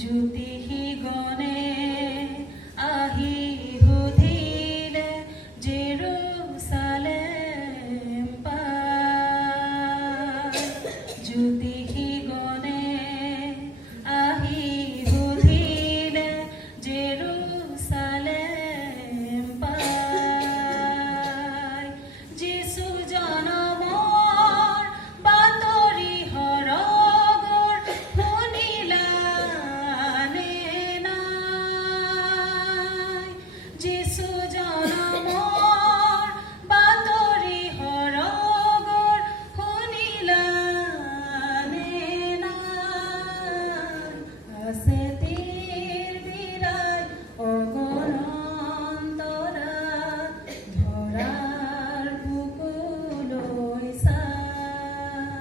জ্যোতিষী গণে আহি সুধিলে জেৰুচালেম পায়। জ্যোতিষী গণে আহি সুধিলে জেৰুচালেম পায়। যীশু জনমৰ বাতৰি সৰগৰ শুনিলানে নাই? যীশু জনমৰ বাতৰি সৰগৰ শুনিলানে নাই? আছে তীৰ বিৰাই অগণন্তৰা ধৰাৰ বুকুলৈ চাই,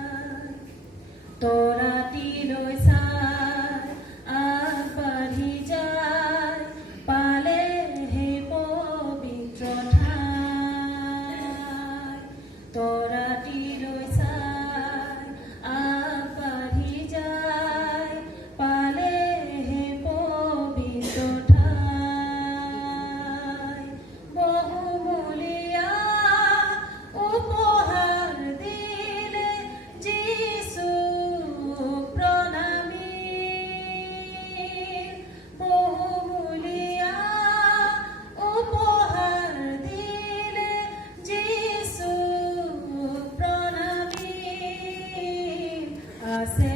তৰাটিলৈ চাই আগবাঢ়ি যায়, পালে সেই পবিত্ৰ ঠাই। তৰাটিলৈ চাই আগবাঢ়ি যায়, পালে সেই পবিত্ৰ ঠাই। বহুমূলীয়া উপহাৰ দিলে যীচুক প্ৰণামী। বহুমূলীয়া উপহাৰ দিলে যীচুক প্ৰণামী। আছে